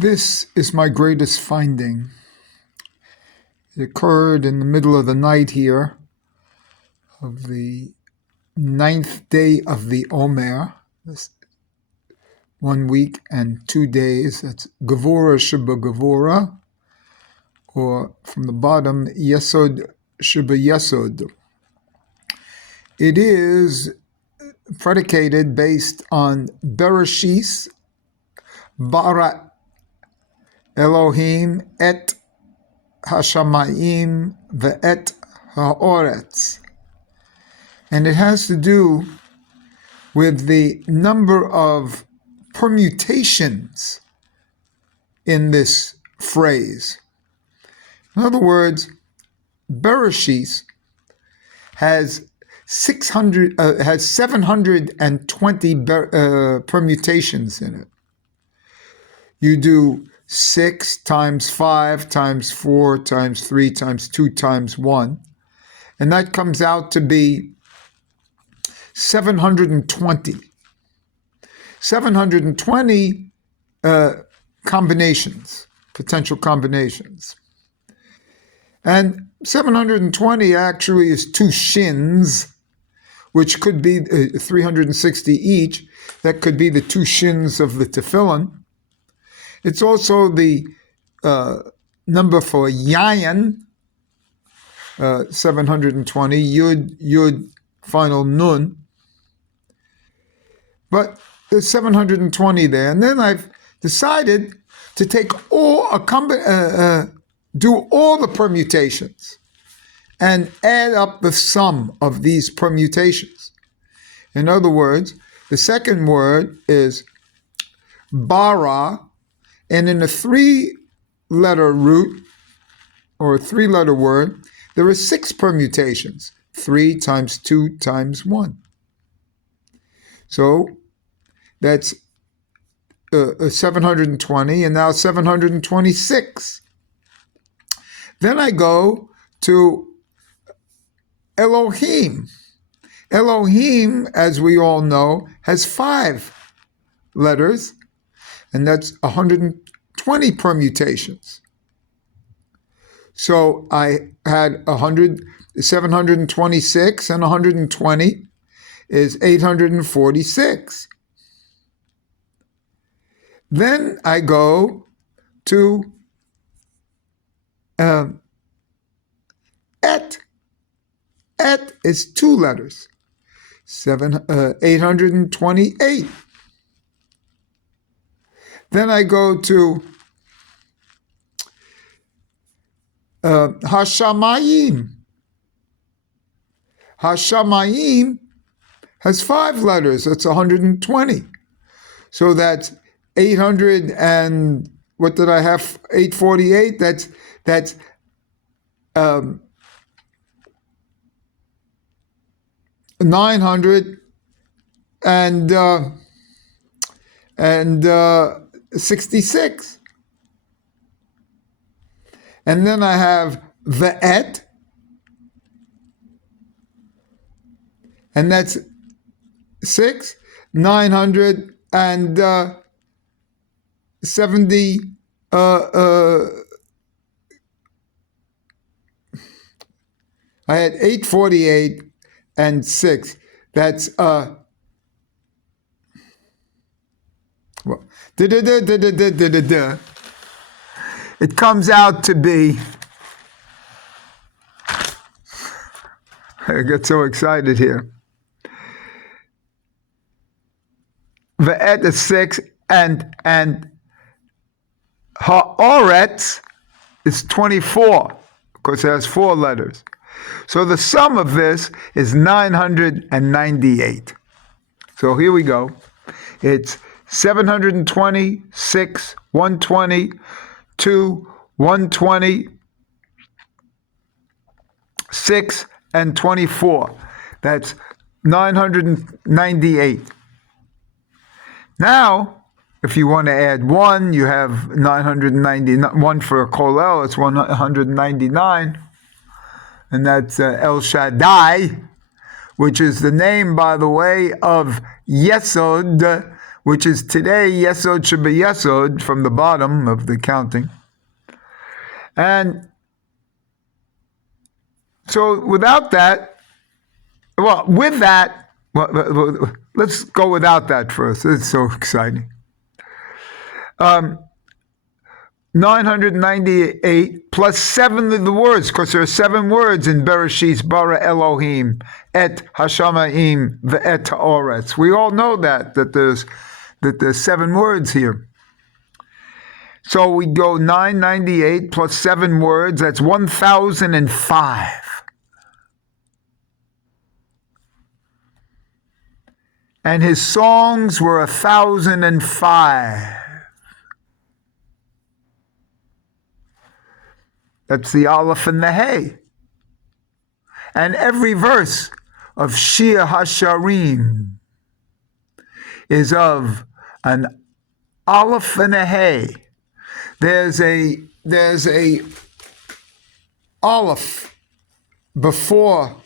This is my greatest finding. It occurred in the middle of the night here of the 9th day of the Omer, this 1 week and 2 days. That's Gevura Sheba Gevura, or from the bottom, Yesod Sheba Yesod. It is predicated based on Bereshit, Bara Elohim et HaShamayim ve'et ha'oretz. And it has to do with the number of permutations in this phrase. In other words, Bereshit has 720 permutations in it. You do 6 times 5 times 4 times 3 times 2 times 1, and that comes out to be 720. 720 combinations, potential combinations. And 720 actually is 2 shins, which could be 360 each. That could be the 2 shins of the tefillin. It's also the number for yayin, 720, yud, final nun. But there's 720 there. And then I've decided to take do all the permutations and add up the sum of these permutations. In other words, the second word is bara, and in a 3-letter root, or a 3-letter word, there are 6 permutations, 3 times 2 times 1. So that's 720, and now 726. Then I go to Elohim. Elohim, as we all know, has 5 letters, and that's 120 permutations. So I had 726, and 120 is 846. Then I go to et. Et is 2 letters, 828. Then I go to HaShamayim. HaShamayim has 5 letters. That's 120. So that's 800 and what did I have? 848. That's 900 and 66. And then I have ve'et, and that's 6, 970. I had 848 and 6. That's it comes out to be, I get so excited here. Ve'et is 6, and ha'oretz is 24, because it has 4 letters. So the sum of this is 998. So here we go. It's 720, 6, 120, 2, 120, 6, and 24. That's 998. Now, if you want to add 1, you have 991 for Collel, it's 199. And that's El Shaddai, which is the name, by the way, of Yesod, which is today Yesod Shebeyesod from the bottom of the counting. And so without that, well, with that, let's go without that first. It's so exciting. 998 plus 7 of the words, because there are 7 words in Bereshit, Bara Elohim, Et Hashamayim, Ve'et Ha'oretz. We all know that there's 7 words here. So we go 998 plus 7 words, that's 1005. And his songs were 1005. That's the Aleph and the Hey. And every verse of Shir HaShirim is of an Aleph and a Hey. There's a Aleph before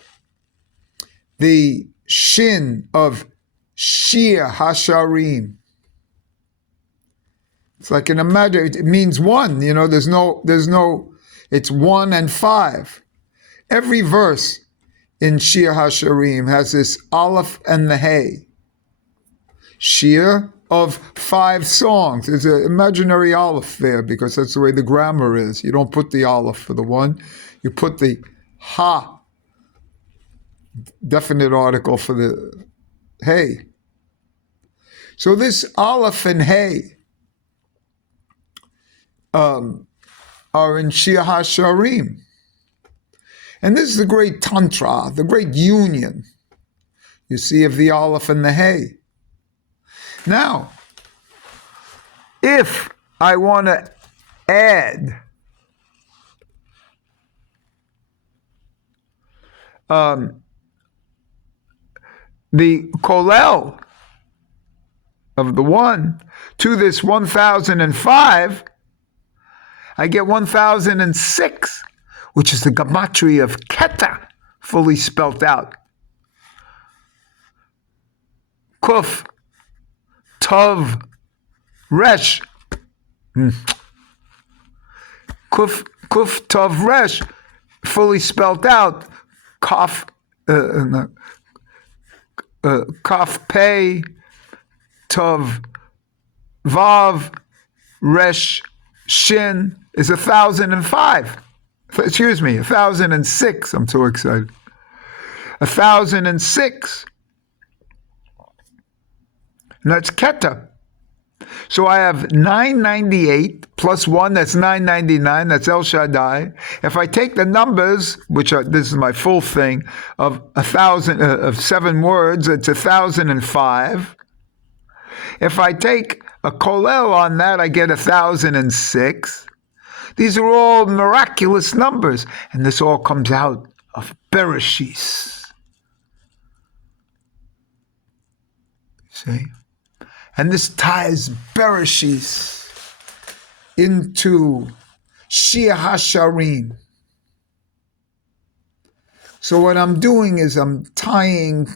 the Shin of Shir HaShirim. It's like an imagine. It means one. There's no. It's 1 and 5. Every verse in Shir HaShirim has this Aleph and the Hey. Shir of 5 songs. There's an imaginary Aleph there because that's the way the grammar is. You don't put the Aleph for the 1. You put the Ha, definite article for the Hey. So this Aleph and Hey are in Shir HaShirim. And this is the great Tantra, the great union, you see, of the Aleph and the Hey. Now, if I want to add the Collel of the 1 to this 1005, I get 1006, which is the gematria of Keta, fully spelt out. Kuf, Tov, Resh. Kuf, Tov, Resh, fully spelt out. Kaf, Kaf, Pei, Tov, Vav, Resh, Shin is 1005. Excuse me, 1006. I'm so excited. 1006. And that's Keta. So I have 998 plus 1, that's 999, that's El Shaddai. If I take the numbers, which are, this is my full thing, of 7 words, it's 1005. If I take a Collel on that, I get 1006. These are all miraculous numbers, and this all comes out of Bereshit. See? And this ties Bereshit into Shir HaShirim. So what I'm doing is I'm tying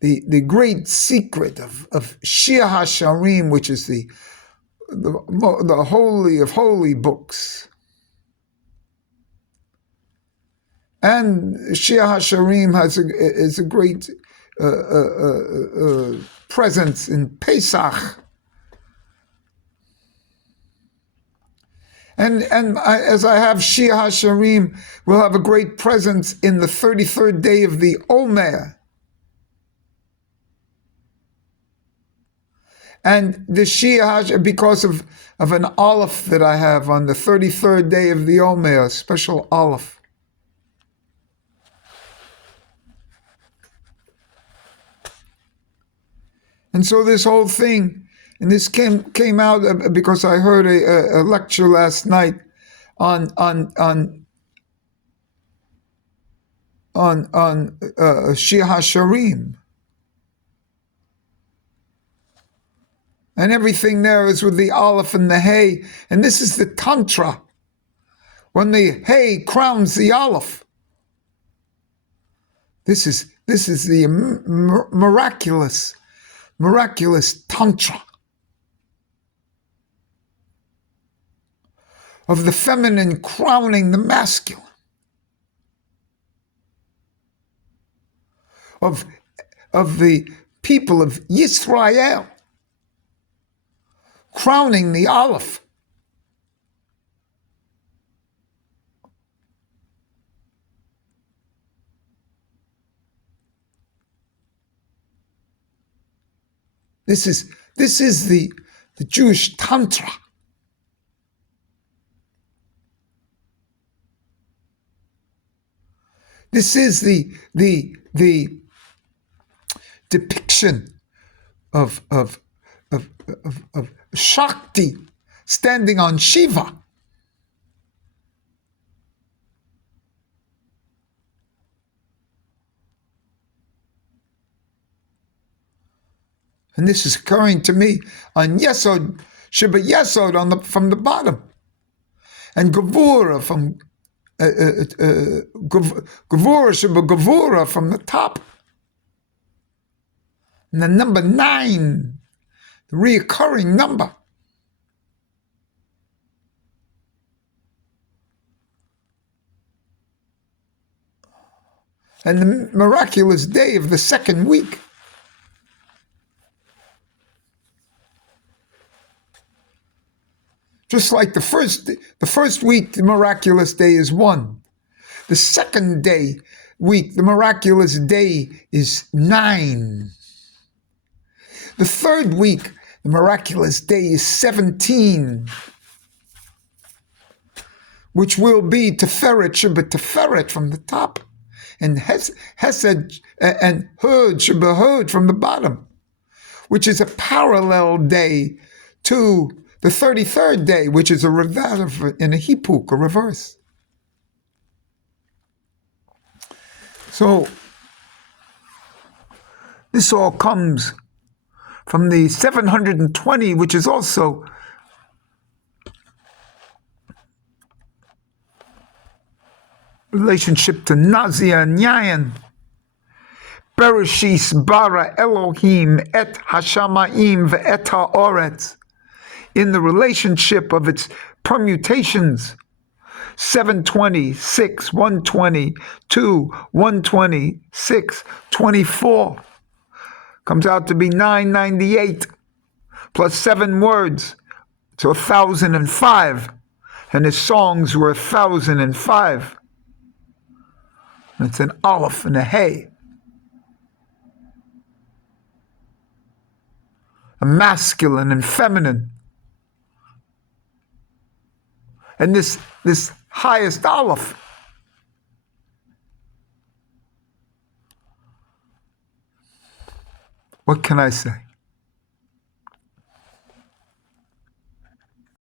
the great secret of Shir HaShirim, which is the holy of holy books. And Shir HaShirim is a great presence in Pesach. And as I have Shir HaShirim, we'll have a great presence in the 33rd day of the Omer. And the Shir HaShirim, because of an Aleph that I have on the 33rd day of the Omer, a special Aleph. And so this whole thing, and this came out because I heard a lecture last night on Shir HaShirim. And everything there is with the Aleph and the Hey. And this is the Tantra. When the Hey crowns the Aleph. This is the miraculous Tantra. of the feminine crowning the masculine, of the people of Yisrael crowning the Aleph. This is the Jewish Tantra. This is the depiction of Shakti standing on Shiva. And this is occurring to me on Yesod, Shiba Yesod from the bottom, and Gevura from Gevura Shiba Gevura from the top. And the number 9, the reoccurring number. And the miraculous day of the second week. Just like the first week, the miraculous day is 1. The second week, the miraculous day is 9. The third week, the miraculous day is 17, which will be Teferet Sheba Teferet from the top, and Hesed and Hod Sheba Hod from the bottom, which is a parallel day to the 33rd day, which is a reverse in a hipuk, a reverse. So this all comes from the 720, which is also relationship to Nazia and Yayin. Bereshis bara Elohim et hashamayim ve'et ha'oretz. In the relationship of its permutations, 726, 122, 126, 24, comes out to be 998, plus 7 words, so 1,005, and his songs were 1,005. It's an Aleph and a Hey. A masculine and feminine. And this highest Aleph what can I say?